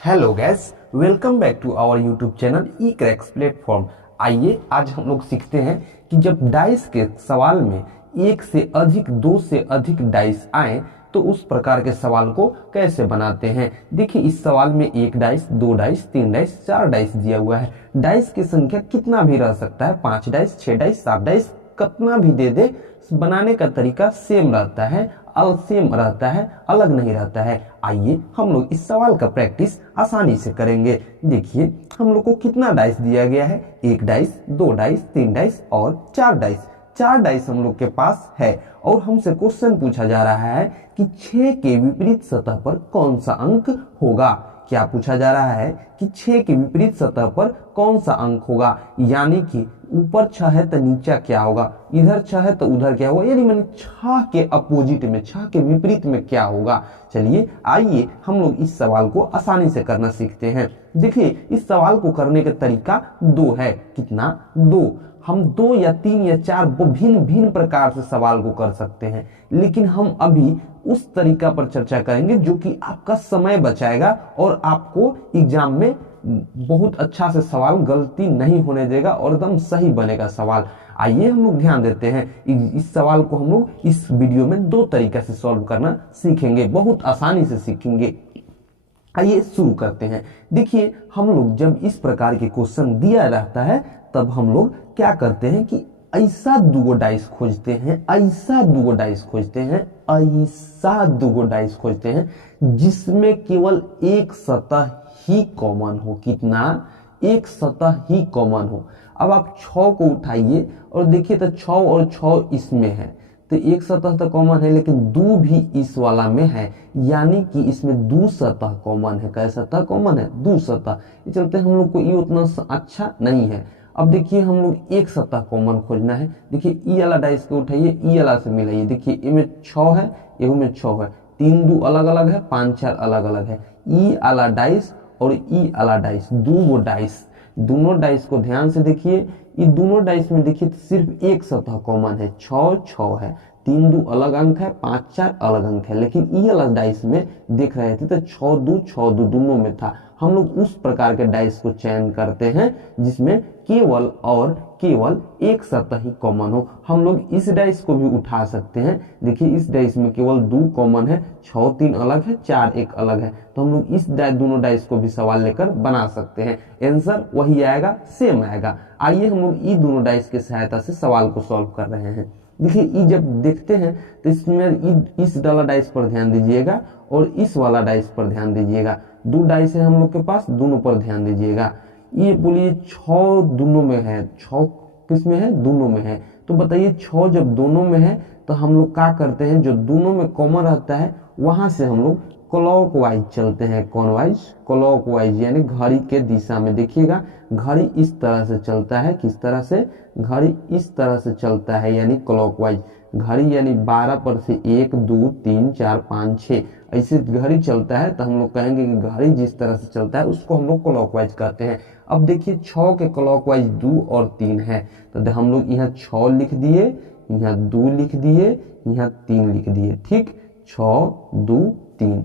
Hello guys, welcome back to our YouTube channel E Cracks platform. आइए आज हम लोग सीखते हैं कि जब डाइस के सवाल में एक से अधिक, दो से अधिक डाइस आए तो उस प्रकार के सवाल को कैसे बनाते हैं। देखिए, इस सवाल में एक डाइस, दो डाइस, तीन डाइस, चार डाइस दिया हुआ है। डाइस की संख्या कितना भी रह सकता है, 5 डाइस, 6 डाइस, 7 डाइस, कितना भी दे दे, बनाने का तरीका सेम रहता है, सेम रहता है, अलग नहीं रहता है। आइए हम लोग इस सवाल का प्रैक्टिस आसानी से करेंगे। देखिए, हम लोग को कितना डाइस दिया गया है, एक डाइस, दो डाइस, तीन डाइस और चार डाइस। चार डाइस हम लोग के पास है और हमसे क्वेश्चन पूछा जा रहा है कि 6 के विपरीत सतह पर कौन सा अंक होगा। क्या पूछा जा रहा है कि 6 के विपरीत सतह पर कौन सा अंक होगा, यानी कि ऊपर 6 है तो नीचा क्या होगा, इधर 6 है तो उधर क्या होगा, यानी मैंने 6 के अपोजिट में, 6 के विपरीत में क्या होगा। चलिए आइए हम लोग इस सवाल को आसानी से करना सीखते हैं। देखिए, इस सवाल को करने का तरीका दो है। कितना? दो। हम दो या तीन या चार भिन्न भिन्न प्रकार से सवाल को कर सकते हैं, लेकिन हम अभी उस तरीका पर चर्चा करेंगे जो कि आपका समय बचाएगा और आपको एग्जाम में बहुत अच्छा से सवाल गलती नहीं होने देगा और एकदम सही बनेगा सवाल। आइए हम लोग ध्यान देते हैं। इस सवाल को हम लोग इस वीडियो में दो तरीके से सॉल्व करना सीखेंगे, बहुत आसानी से सीखेंगे। आइए शुरू करते हैं। देखिए, हम लोग जब इस प्रकार के क्वेश्चन दिया रहता है तब हम लोग क्या करते हैं कि ऐसा दुगो डाइस खोजते हैं, ऐसा दुगो डाइस खोजते हैं, ऐसा दुगो डाइस खोजते हैं जिसमें केवल एक सतह ही कॉमन हो। कितना? एक सतह ही कॉमन हो। अब आप 6 को उठाइए और देखिए तो 6 और 6 इसमें है तो एक सतह तो कॉमन है, लेकिन दो भी इस वाला में है, यानी कि इसमें दो सतह कॉमन है। कैसा सतह कॉमन है? दो सतह। ये चलते हम लोग को ये उतना अच्छा नहीं है। अब देखिए, हम लोग एक सतह कॉमन खोजना है। देखिए, ई वाला डाइस को उठाइए, ई वाला से मिलाइए। देखिए, इनमें 6 है, एगो में 6 है, 3 2 अलग अलग है, 5 4 अलग अलग है। ई वाला डाइस और ई वाला डाइस, दो वो डाइस, दोनों डाइस को ध्यान से देखिए। ये दोनों डाइस में देखिए सिर्फ एक सतह कॉमन है, 6 6 है, 3 2 अलग अंक है, 5 4 अलग अंक है। लेकिन ई अलग डाइस में देख रहे थे तो 6 2 6 2 दोनों में था। हम लोग उस प्रकार के डाइस को चयन करते हैं जिसमें केवल और केवल एक सतह ही कॉमन हो। हम लोग इस डाइस को भी उठा सकते हैं। देखिए, इस डाइस में केवल 2 कॉमन है, 6 3 अलग है, 4 1 अलग है। तो हम लोग इस दोनों डाइस को भी सवाल लेकर बना सकते हैं। आंसर वही आएगा, सेम आएगा। आइए हम लोग इन दोनों डाइस की सहायता से सवाल को सॉल्व कर रहे हैं। देखिए, ये जब देखते हैं तो इसमें इस वाला डाइस पर ध्यान दीजिएगा और इस वाला डाइस पर ध्यान दीजिएगा। दो डाइस है हम लोग के पास, दोनों पर ध्यान दीजिएगा। ये बोलिए 6 दोनों में है, 6 किस में है? दोनों में है। तो बताइए, 6 जब दोनों में है तो हम लोग क्या करते हैं, जो दोनों में कॉमन रहता है वहां से हम लोग क्लॉकवाइज चलते हैं। कौनवाइज? क्लॉकवाइज, यानी घड़ी के दिशा में। देखिएगा, घड़ी इस तरह से चलता है। किस तरह से? घड़ी इस तरह से चलता है, यानी क्लॉकवाइज। घड़ी यानी 12 पर से 1 2 3 4 5 6 ऐसे घड़ी चलता है, तो हम लोग कहेंगे कि घड़ी जिस तरह से चलता है उसको हम लोग क्लॉकवाइज कहते हैं। अब देखिए, 6 के क्लॉकवाइज 2 और 3 है, तो हम लोग यहाँ 6 लिख दिए, यहाँ 2 लिख दिए, यहाँ 3 लिख दिए। ठीक, 6 2 3।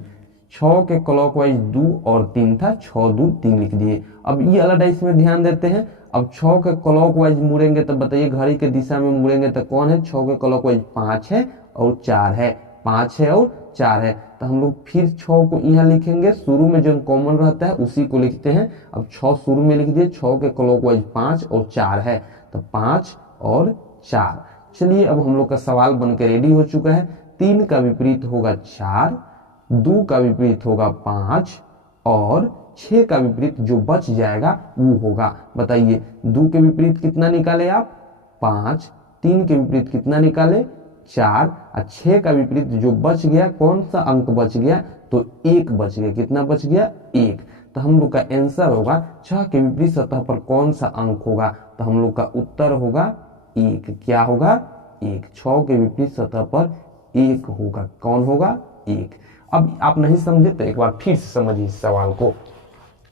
6 के क्लॉकवाइज 2 और 3 था, 6 2 3 लिख दिए। अब ये वाला डाइस में ध्यान देते हैं। अब 6 के क्लॉकवाइज मुड़ेंगे तो बताइए, घड़ी के दिशा में मुड़ेंगे तो कौन है? 6 के क्लॉकवाइज 5 है और 4 है, 5 है और 4 है। तो हम लोग फिर 6 को यहाँ लिखेंगे, शुरू में जो कॉमन रहता है उसी को लिखते हैं। अब 6 शुरू में लिख दिए, 6 के क्लॉकवाइज 5 और 4 है, तो 5 और 4। चलिए, अब हम लोग का सवाल बनकर रेडी हो चुका है। 3 का विपरीत होगा 4, 2 का विपरीत होगा 5 और 6 का विपरीत जो बच जाएगा वो होगा। बताइए, 2 के विपरीत कितना निकाले आप? 5। 3 के विपरीत कितना निकाले? 4। और 6 का विपरीत जो बच गया, कौन सा अंक बच गया? तो 1 बच गया। कितना बच गया? 1। तो हम लोग का आंसर होगा 6 के विपरीत सतह पर कौन सा अंक होगा, तो हम लोग का उत्तर होगा 1। क्या होगा? 1। 6 के विपरीत सतह पर 1 होगा। कौन होगा? 1। अब आप नहीं समझे तो एक बार फिर से समझिए इस सवाल को।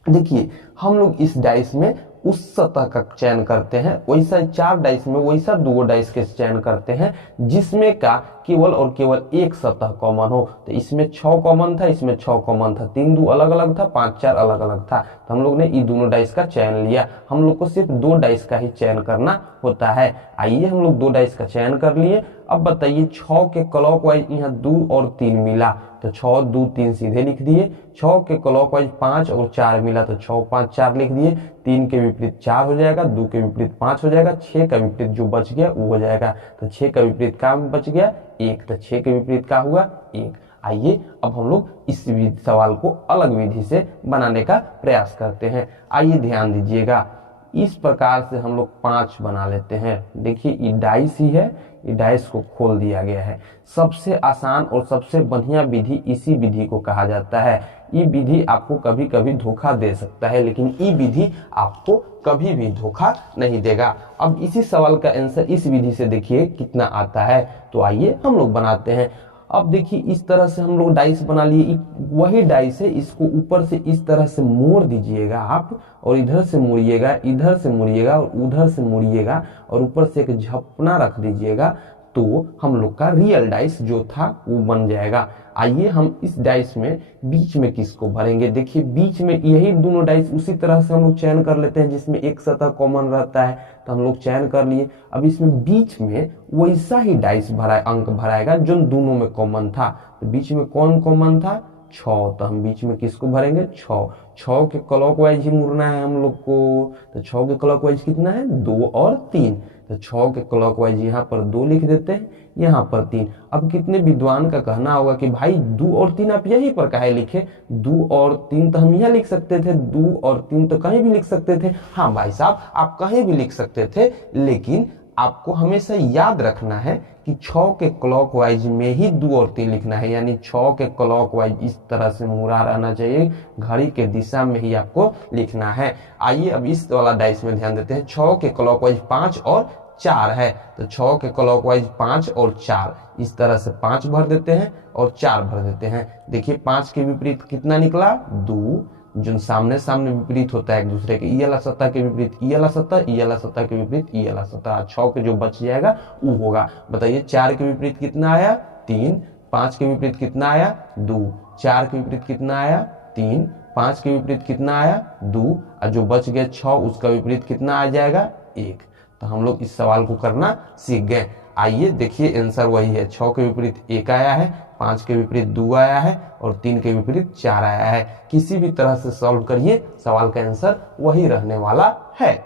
देखिए, हम लोग इस डाइस में उस सतह का चयन करते हैं, वैसा 4 डाइस में वैसा 2 डाइस के चयन करते हैं जिसमें का केवल और केवल एक सतह कॉमन हो। तो इसमें 6 कॉमन था, इसमें 6 कॉमन था, 3 2 अलग अलग था, 5 4 अलग अलग था। तो हम लोग ने ये दोनों डाइस का चयन लिया। हम लोग को सिर्फ 2 डाइस का ही चयन करना होता है। आइए हम लोग 2 डाइस का चयन कर लिए। अब बताइए 6 के क्लॉकवाइज यहाँ 2 और 3 मिला, तो 6 2 3 सीधे लिख दिए। 6 के क्लॉकवाइज 5 और 4 मिला, तो 6 5 4 लिख दिए। 3 के विपरीत 4 हो जाएगा, 2 के विपरीत 5 हो जाएगा, 6 का विपरीत जो बच गया वो हो जाएगा। तो 6 का विपरीत क्या बच गया? 1। तो 6 के विपरीत क्या हुआ? 1। आइए अब हम लोग इस सवाल को अलग विधि से बनाने का प्रयास करते हैं। आइए ध्यान दीजिएगा, इस प्रकार से हम लोग 5 बना लेते हैं। देखिए ये डाइस ही है, ये डाइस को खोल दिया गया है। सबसे आसान और सबसे बढ़िया विधि इसी विधि को कहा जाता है। ये विधि आपको कभी कभी धोखा दे सकता है, लेकिन ये विधि आपको कभी भी धोखा नहीं देगा। अब इसी सवाल का आंसर इस विधि से देखिए कितना आता है। तो आइए हम लोग बनाते हैं। अब देखिए इस तरह से हम लोग डाइस बना लिए। वही डाइस है, इसको ऊपर से इस तरह से मोड़ दीजिएगा आप, और इधर से मुड़िएगा, इधर से मुड़िएगा और उधर से मुड़िएगा, और ऊपर से एक झपना रख दीजिएगा, तो हम लोग का रियल डाइस जो था वो बन जाएगा। आइए हम इस डाइस में बीच में किसको भरेंगे। देखिए बीच में यही दोनों डाइस उसी तरह से हम लोग चयन कर लेते हैं जिसमें एक सतह कॉमन रहता है, तो हम लोग चयन कर लिए। अब इसमें बीच में वैसा ही डाइस अंक भराएगा जो दोनों में कॉमन था। तो बीच में कौन कॉमन था? 6। तो हम बीच में किसको भरेंगे? 6। 6 के क्लॉकवाइज ही मुड़ना है हम लोग को। तो 6 के क्लॉकवाइज कितना है? 2 और 3। तो 6 के क्लॉकवाइज यहाँ पर 2 लिख देते हैं, यहाँ पर 3। अब कितने विद्वान का कहना होगा कि भाई 2 और 3 आप यहीं पर काहे लिखे? 2 और 3 तो हम यहाँ लिख सकते थे, 2 और 3 तो कहीं भी लिख सकते थे। हाँ भाई साहब, आप कहीं भी लिख सकते थे, लेकिन आपको हमेशा याद रखना है कि 6 के क्लॉकवाइज में ही 2 और 3 लिखना है। यानी 6 के क्लॉकवाइज इस तरह से मुड़ा रहना चाहिए, घड़ी के दिशा में ही आपको लिखना है। आइए अब इस वाला डाइस में ध्यान देते हैं। 6 के क्लॉकवाइज 5 और 4 है, तो 6 के क्लॉकवाइज 5 और 4, इस तरह से 5 भर देते हैं और 4 भर देते हैं। देखिए 5 के विपरीत कितना निकला? 2, जो सामने सामने विपरीत होता है एक दूसरे के। ई वाला सतह के विपरीत ई वाला सतह, ई वाला सतह के विपरीत ई वाला सतह। 6 के जो बच जाएगा वो होगा। बताइए 4 के विपरीत कितना आया? 3। 5 के विपरीत कितना आया? 2। 4 के विपरीत कितना आया? 3। 5 के विपरीत कितना आया? 2। और जो बच गया 6, उसका विपरीत कितना आ जाएगा? 1। तो हम लोग इस सवाल को करना सीख गए। आइए देखिए आंसर वही है। 6 के विपरीत 1 आया है, 5 के विपरीत 2 आया है और 3 के विपरीत 4 आया है। किसी भी तरह से सॉल्व करिए, सवाल का आंसर वही रहने वाला है।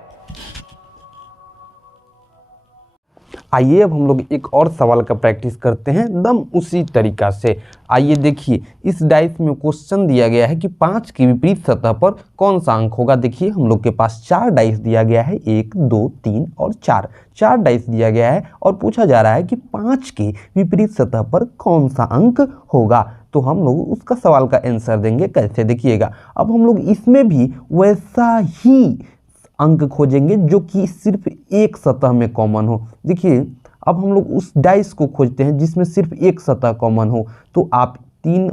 आइए अब हम लोग एक और सवाल का प्रैक्टिस करते हैं एकदम उसी तरीका से। आइए देखिए, इस डाइस में क्वेश्चन दिया गया है कि 5 की विपरीत सतह पर कौन सा अंक होगा। देखिए हम लोग के पास 4 डाइस दिया गया है, 1 2 3 और 4। 4 डाइस दिया गया है और पूछा जा रहा है कि 5 की विपरीत सतह पर कौन सा अंक होगा। तो हम लोग उसका सवाल का आंसर देंगे। कैसे? देखिएगा, अब हम लोग इसमें भी वैसा ही अंक खोजेंगे जो कि सिर्फ एक सतह में कॉमन हो। देखिए अब हम लोग उस डाइस को खोजते हैं जिसमें सिर्फ एक सतह कॉमन हो। तो आप 3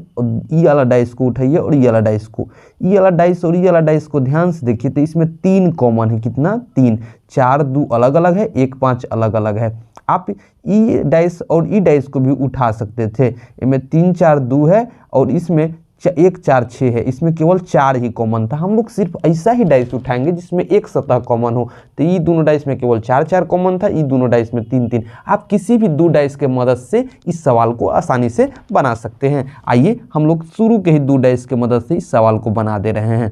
ई वाला डाइस को उठाइए और ई वाला डाइस को, ई वाला डाइस और ई वाला डाइस को ध्यान से देखिए, तो इसमें 3 कॉमन है। कितना? 3। 4 2 अलग अलग है, 1 5 अलग अलग है। आप ई डाइस और ई डाइस को भी उठा सकते थे। इसमें 3 4 2 है और इसमें 1 4 6 है, इसमें केवल 4 ही कॉमन था। हम लोग सिर्फ ऐसा ही डाइस उठाएंगे जिसमें एक सतह कॉमन हो। तो ये दोनों डाइस में केवल 4 4 कॉमन था, ये दोनों डाइस में 3 3। आप किसी भी 2 डाइस के मदद से इस सवाल को आसानी से बना सकते हैं। आइए हम लोग शुरू के ही 2 डाइस के मदद से इस सवाल को बना दे रहे हैं।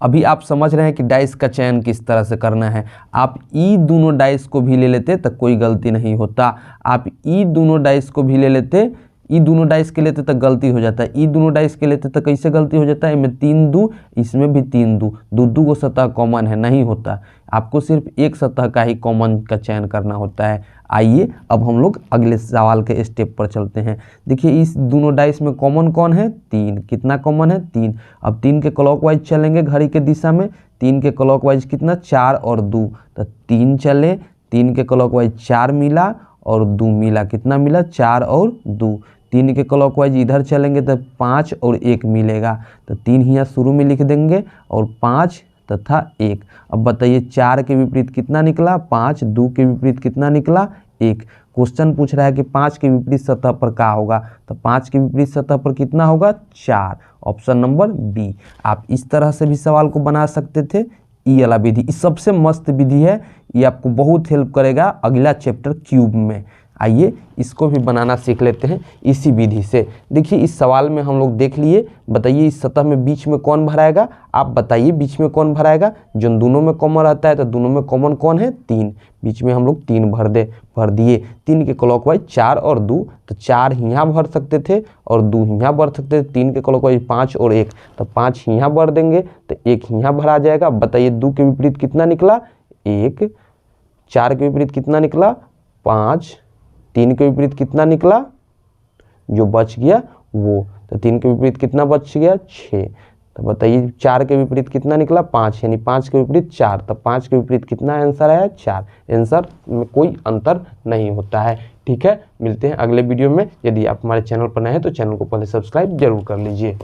अभी आप समझ रहे हैं कि डाइस का चयन किस तरह से करना है। आप ई दोनों डाइस को भी ले लेते तो कोई गलती नहीं होता। आप ई दोनों डाइस को भी ले लेते, ई दोनों डाइस के लेते तो गलती हो जाता है। ई दोनों डाइस के लेते तो कैसे गलती हो जाता है? इनमें 3 2, इसमें भी 3 2, 2 को सतह कॉमन है, नहीं होता। आपको सिर्फ एक सतह का ही कॉमन का चयन करना होता है। आइए अब हम लोग अगले सवाल के स्टेप पर चलते हैं। देखिए इस दोनों डाइस में कॉमन कौन है? 3। कितना कॉमन है? 3। अब 3 के क्लॉकवाइज चलेंगे घड़ी के दिशा में। 3 के क्लॉकवाइज कितना? 4 और 2, तो 3 चले। 3 के क्लॉकवाइज 4 मिला और 2 मिला। कितना मिला? 4 और 2। 3 के क्लॉकवाइज इधर चलेंगे तो 5 और 1 मिलेगा, तो 3 यहाँ शुरू में लिख देंगे और 5 तथा 1। अब बताइए 4 के विपरीत कितना निकला? 5। 2 के विपरीत कितना निकला? 1। क्वेश्चन पूछ रहा है कि 5 के विपरीत सतह पर क्या होगा, तो 5 के विपरीत सतह पर कितना होगा 4, ऑप्शन नंबर बी। आप इस तरह से भी सवाल को बना सकते थे। ये वाला विधि इस सबसे मस्त विधि है, ये आपको बहुत हेल्प करेगा अगला चैप्टर क्यूब में। आइए इसको भी बनाना सीख लेते हैं इसी विधि से। देखिए इस सवाल में हम लोग देख लिए, बताइए इस सतह में बीच में कौन भराएगा, आप बताइए बीच में कौन भराएगा। जो दोनों में कॉमन रहता है तो दोनों में कॉमन कौन है 3, बीच में हम लोग 3 भर दिए। 3 के क्लॉकवाइज 4 और 2, तो 4 यहाँ भर सकते थे और 2 यहाँ भर सकते थे। 3 के क्लॉकवाइज 5 और 1, तो 5 यहाँ भर देंगे तो 1 यहाँ भरा जाएगा। बताइए 2 के विपरीत कितना निकला 1, 4 के विपरीत कितना निकला 5, 3 के विपरीत कितना निकला जो बच गया वो, तो 3 के विपरीत कितना बच गया 6। तो बताइए 4 के विपरीत कितना निकला 5, यानी 5 के विपरीत 4, तो 5 के विपरीत कितना आंसर आया 4। आंसर में कोई अंतर नहीं होता है। ठीक है, मिलते हैं अगले वीडियो में। यदि आप हमारे चैनल पर नए हैं तो चैनल को पहले सब्सक्राइब जरूर कर लीजिए।